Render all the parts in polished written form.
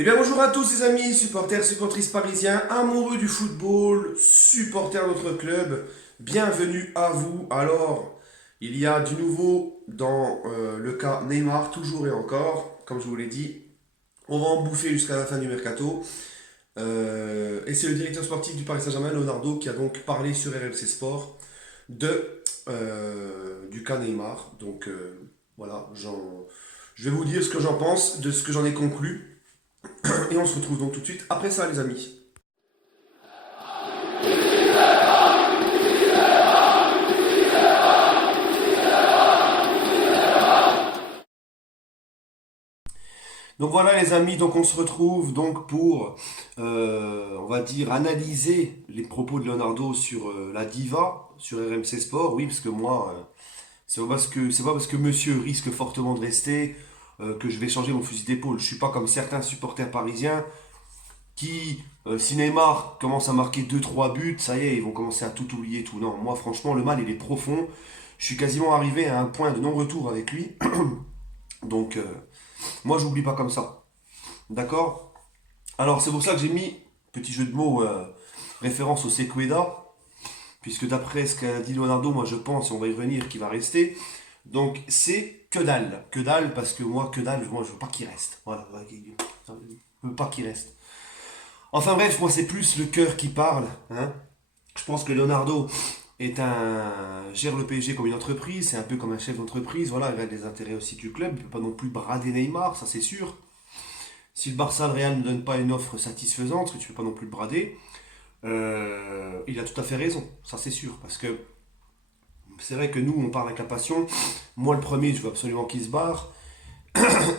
Eh bien bonjour à tous les amis, supporters, supportrices parisiens, amoureux du football, supporters de notre club, bienvenue à vous. Alors, il y a du nouveau dans le cas Neymar, toujours et encore, comme je vous l'ai dit, on va en bouffer jusqu'à la fin du mercato. Et c'est le directeur sportif du Paris Saint-Germain, Leonardo, qui a donc parlé sur RMC Sport du cas Neymar. Donc voilà, je vais vous dire ce que j'en pense, de ce que j'en ai conclu. Et on se retrouve donc tout de suite après ça, les amis. Donc voilà, les amis, donc on se retrouve donc pour, on va dire, analyser les propos de Leonardo sur la diva, sur RMC Sport. Oui, parce que moi, c'est pas parce que monsieur risque fortement de rester que je vais changer mon fusil d'épaule. Je suis pas comme certains supporters parisiens qui, si Neymar commence à marquer deux trois buts, ça y est, ils vont commencer à tout oublier, tout. Non, moi franchement, le mal, il est profond. Je suis quasiment arrivé à un point de non-retour avec lui. Donc, moi, j'oublie pas comme ça. D'accord. Alors, c'est pour ça que j'ai mis, petit jeu de mots, référence au Sequeda, puisque d'après ce qu'a dit Leonardo, moi je pense, et on va y revenir, qu'il va rester. Donc, c'est que dalle. Que dalle, parce que moi, que dalle, moi, je veux pas qu'il reste. Voilà, je veux pas qu'il reste. Enfin bref, moi c'est plus le cœur qui parle, hein. Je pense que Leonardo gère le PSG comme une entreprise, c'est un peu comme un chef d'entreprise, voilà, il a des intérêts aussi du club, il ne peut pas non plus brader Neymar, ça c'est sûr. Si le Barça, le Real ne donne pas une offre satisfaisante, parce que tu ne peux pas non plus le brader, il a tout à fait raison, ça c'est sûr, parce que c'est vrai que nous on parle avec la passion, moi le premier je veux absolument qu'il se barre,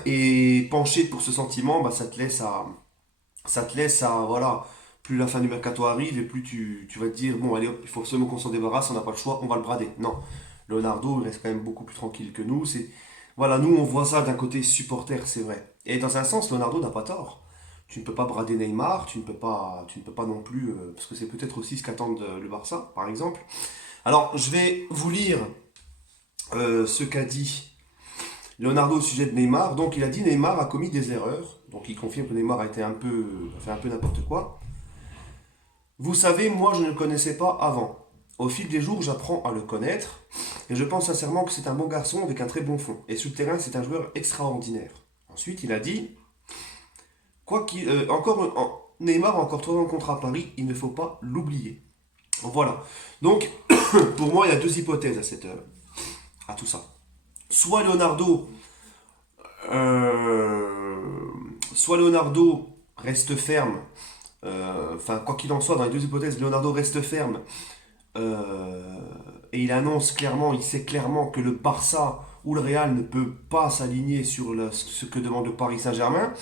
et pencher pour ce sentiment, bah, ça te laisse à, voilà, plus la fin du mercato arrive et plus tu vas te dire, bon, allez hop, il faut absolument qu'on s'en débarrasse, on n'a pas le choix, on va le brader. Non, Leonardo, il reste quand même beaucoup plus tranquille que nous. Voilà, nous, on voit ça d'un côté supporter, c'est vrai. Et dans un sens, Leonardo n'a pas tort. Tu ne peux pas brader Neymar, tu ne peux pas non plus, parce que c'est peut-être aussi ce qu'attendent le Barça, par exemple. Alors, je vais vous lire ce qu'a dit Leonardo au sujet de Neymar. Donc, il a dit Neymar a commis des erreurs. Donc, il confirme que Neymar a fait un peu n'importe quoi. Vous savez, moi je ne le connaissais pas avant. Au fil des jours, j'apprends à le connaître et je pense sincèrement que c'est un bon garçon avec un très bon fond. Et sur le terrain, c'est un joueur extraordinaire. Ensuite, il a dit Neymar a encore 3 ans de contrat à Paris, il ne faut pas l'oublier. Voilà. Donc, pour moi, il y a deux hypothèses à tout ça. Soit Leonardo, euh, soit Leonardo reste ferme. Enfin, quoi qu'il en soit, dans les deux hypothèses, Leonardo reste ferme. Euh, et il annonce clairement, il sait clairement que le Barça ou le Real ne peut pas s'aligner sur ce que demande le Paris Saint-Germain.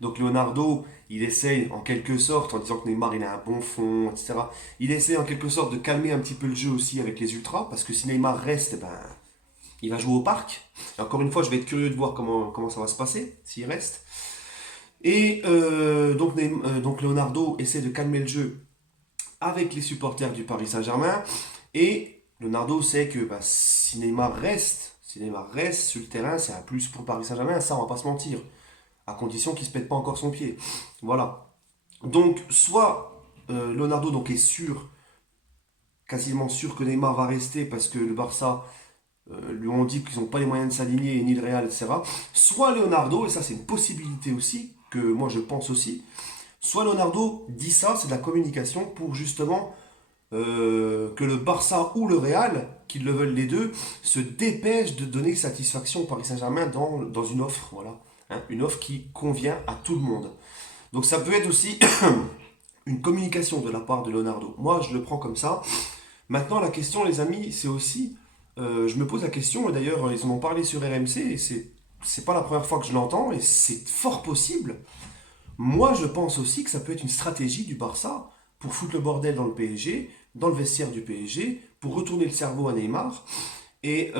Donc Leonardo, il essaye en quelque sorte, en disant que Neymar il a un bon fond, etc. Il essaye en quelque sorte de calmer un petit peu le jeu aussi avec les ultras, parce que si Neymar reste, eh ben, il va jouer au parc. Et encore une fois, je vais être curieux de voir comment ça va se passer s'il reste. Et donc Leonardo essaie de calmer le jeu avec les supporters du Paris Saint-Germain. Et Leonardo sait que bah, si Neymar reste sur le terrain, c'est un plus pour Paris Saint-Germain, ça on va pas se mentir, à condition qu'il se pète pas encore son pied. Voilà. Donc soit Leonardo donc est sûr, quasiment sûr que Neymar va rester parce que le Barça lui ont dit qu'ils n'ont pas les moyens de s'aligner, ni le Real, etc. Soit Leonardo, et ça c'est une possibilité aussi, que moi je pense aussi, soit Leonardo dit ça, c'est de la communication pour justement que le Barça ou le Real, qu'ils le veulent les deux, se dépêchent de donner satisfaction au Paris Saint-Germain dans une offre, voilà. Hein, une offre qui convient à tout le monde. Donc ça peut être aussi une communication de la part de Leonardo. Moi, je le prends comme ça. Maintenant, la question, les amis, c'est aussi, je me pose la question, et d'ailleurs, ils en ont parlé sur RMC, et c'est pas la première fois que je l'entends, et c'est fort possible. Moi, je pense aussi que ça peut être une stratégie du Barça pour foutre le bordel dans le PSG, dans le vestiaire du PSG, pour retourner le cerveau à Neymar et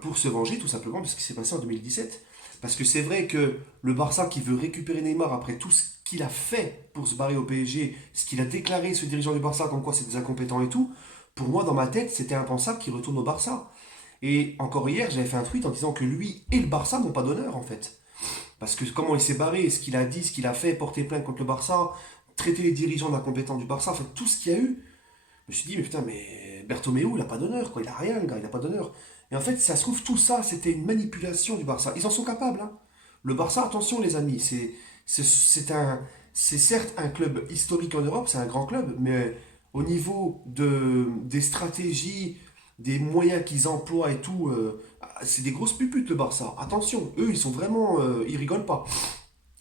pour se venger tout simplement de ce qui s'est passé en 2017. Parce que c'est vrai que le Barça qui veut récupérer Neymar après tout ce qu'il a fait pour se barrer au PSG, ce qu'il a déclaré, ce dirigeant du Barça, comme quoi c'est des incompétents et tout, pour moi, dans ma tête, c'était impensable qu'il retourne au Barça. Et encore hier, j'avais fait un tweet en disant que lui et le Barça n'ont pas d'honneur en fait. Parce que comment il s'est barré, ce qu'il a dit, ce qu'il a fait, porter plainte contre le Barça, traiter les dirigeants d'incompétents du Barça, fait tout ce qu'il y a eu. Je me suis dit, mais putain, mais Bertomeu, il a pas d'honneur, quoi. Il a rien, le gars, il a pas d'honneur. Et en fait, ça se trouve, tout ça, c'était une manipulation du Barça. Ils en sont capables, hein. Le Barça, attention, les amis, c'est certes un club historique en Europe, c'est un grand club, mais au niveau des stratégies, des moyens qu'ils emploient et tout, c'est des grosses puputes, le Barça. Attention, eux, ils sont vraiment, ils rigolent pas.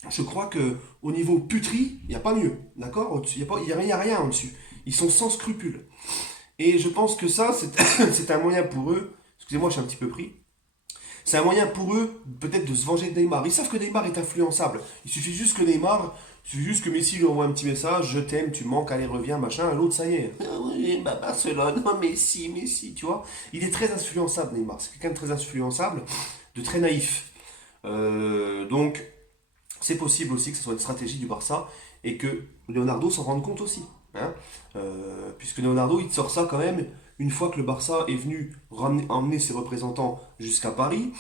Je crois que au niveau puterie, il n'y a pas mieux, d'accord? Il n'y a, y a rien au-dessus. Ils sont sans scrupules. Et je pense que ça, c'est c'est un moyen pour eux, excusez-moi, je suis un petit peu pris, c'est un moyen pour eux peut-être de se venger de Neymar. Ils savent que Neymar est influençable. Il suffit juste que Messi lui envoie un petit message, je t'aime, tu manques, allez, reviens, machin, l'autre, ça y est. Ah oui, bah Barcelone, oh, Messi, Messi, tu vois. Il est très influençable, Neymar. C'est quelqu'un de très influençable, de très naïf. Donc, c'est possible aussi que ce soit une stratégie du Barça et que Leonardo s'en rende compte aussi, hein. Puisque Leonardo, il te sort ça quand même une fois que le Barça est venu emmener ses représentants jusqu'à Paris.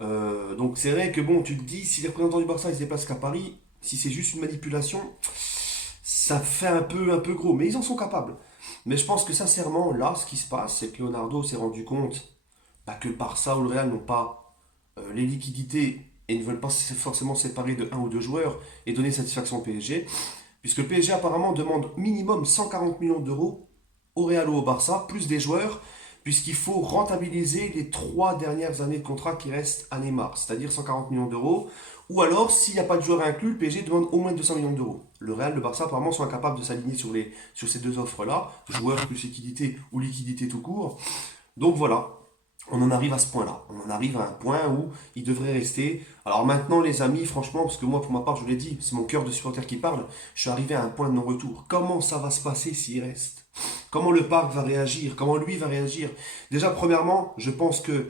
Donc c'est vrai que bon, tu te dis, si les représentants du Barça ils se déplacent qu'à Paris, si c'est juste une manipulation, ça fait un peu gros. Mais ils en sont capables. Mais je pense que sincèrement, là, ce qui se passe, c'est que Leonardo s'est rendu compte bah, que le Barça ou le Real n'ont pas les liquidités et ne veulent pas forcément séparer de un ou deux joueurs et donner satisfaction au PSG, puisque le PSG apparemment demande minimum 140 millions d'euros au Real ou au Barça, plus des joueurs, puisqu'il faut rentabiliser les 3 dernières années de contrat qui restent à Neymar, c'est-à-dire 140 millions d'euros, ou alors, s'il n'y a pas de joueurs inclus, le PSG demande au moins 200 millions d'euros. Le Real, le Barça, apparemment, sont incapables de s'aligner sur ces deux offres-là, joueurs plus liquidité ou liquidité tout court. Donc voilà, on en arrive à ce point-là. On en arrive à un point où il devrait rester. Alors maintenant, les amis, franchement, parce que moi, pour ma part, je vous l'ai dit, c'est mon cœur de supporter qui parle, je suis arrivé à un point de non-retour. Comment ça va se passer s'il reste? Comment le parc va réagir? Comment lui va réagir? Déjà, premièrement, je pense que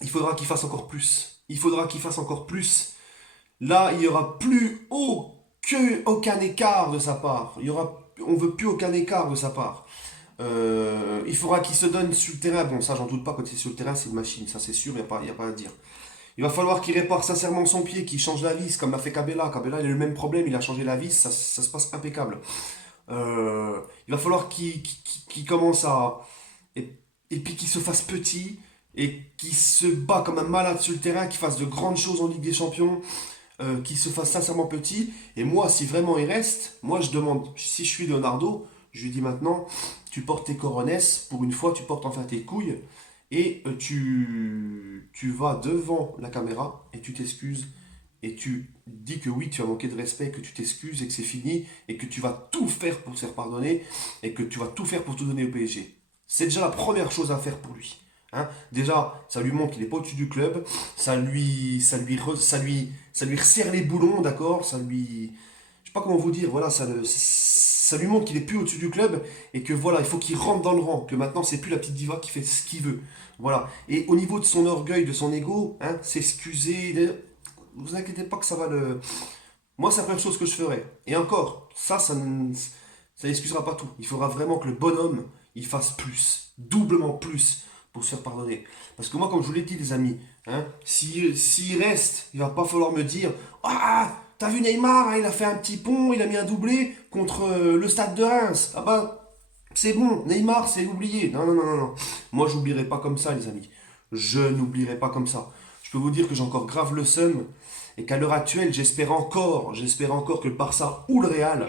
il faudra qu'il fasse encore plus. Il faudra qu'il fasse encore plus. Là, il n'y aura plus aucun écart de sa part. On ne veut plus aucun écart de sa part. Il faudra qu'il se donne sur le terrain. Bon, ça, j'en doute pas, quand il est sur le terrain, c'est une machine, ça c'est sûr, il y a pas à dire. Il va falloir qu'il répare sincèrement son pied, qu'il change la vis, comme l'a fait Cabella. Cabella, il a le même problème, il a changé la vis, ça se passe impeccable. Il va falloir qu'il commence à. Et, et puis qu'il se fasse petit, et qu'il se bat comme un malade sur le terrain, qu'il fasse de grandes choses en Ligue des Champions, qu'il se fasse sincèrement petit. Et moi, si vraiment il reste, moi je demande, si je suis Leonardo, je lui dis maintenant, tu portes tes coronesses, pour une fois, tu portes enfin tes couilles, et tu vas devant la caméra et tu t'excuses. Et tu dis que oui, tu as manqué de respect, que tu t'excuses et que c'est fini, et que tu vas tout faire pour se faire pardonner, et que tu vas tout faire pour tout donner au PSG. C'est déjà la première chose à faire pour lui. Hein. Déjà, ça lui montre qu'il n'est pas au-dessus du club, ça lui resserre les boulons, d'accord. Je sais pas comment vous dire, voilà, ça lui montre qu'il est plus au-dessus du club et que voilà, il faut qu'il rentre dans le rang, que maintenant c'est plus la petite diva qui fait ce qu'il veut. Voilà. Et au niveau de son orgueil, de son ego, hein, s'excuser, vous inquiétez pas que ça va le. Moi, c'est la première chose que je ferai. Et encore, ça n'excusera pas tout. Il faudra vraiment que le bonhomme, il fasse plus, doublement plus, pour se faire pardonner. Parce que moi, comme je vous l'ai dit, les amis, hein, s'il reste, il va pas falloir me dire, ah, t'as vu Neymar, hein, il a fait un petit pont, il a mis un doublé contre le stade de Reims. Ah bah, c'est bon, Neymar, c'est oublié. Non, non, non, non, non. Moi, j'oublierai pas comme ça, les amis. Je n'oublierai pas comme ça. Je peux vous dire que j'ai encore grave le seum et qu'à l'heure actuelle, j'espère encore que le Barça ou le Real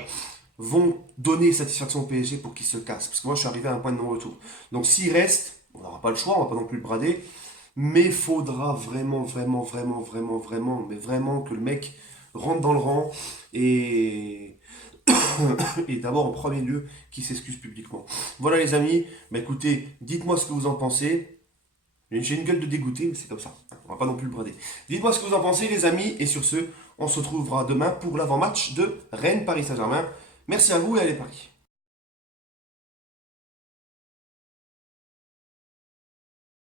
vont donner satisfaction au PSG pour qu'il se casse. Parce que moi, je suis arrivé à un point de non-retour. Donc, s'il reste, on n'aura pas le choix, on va pas non plus le brader, mais il faudra vraiment, vraiment, vraiment, vraiment, vraiment, mais vraiment que le mec rentre dans le rang et et d'abord en premier lieu qu'il s'excuse publiquement. Voilà les amis, bah écoutez, dites-moi ce que vous en pensez. J'ai une gueule de dégoûté, mais c'est comme ça. On va pas non plus le brader. Dites-moi ce que vous en pensez, les amis. Et sur ce, on se retrouvera demain pour l'avant-match de Rennes-Paris Saint-Germain. Merci à vous et allez Paris.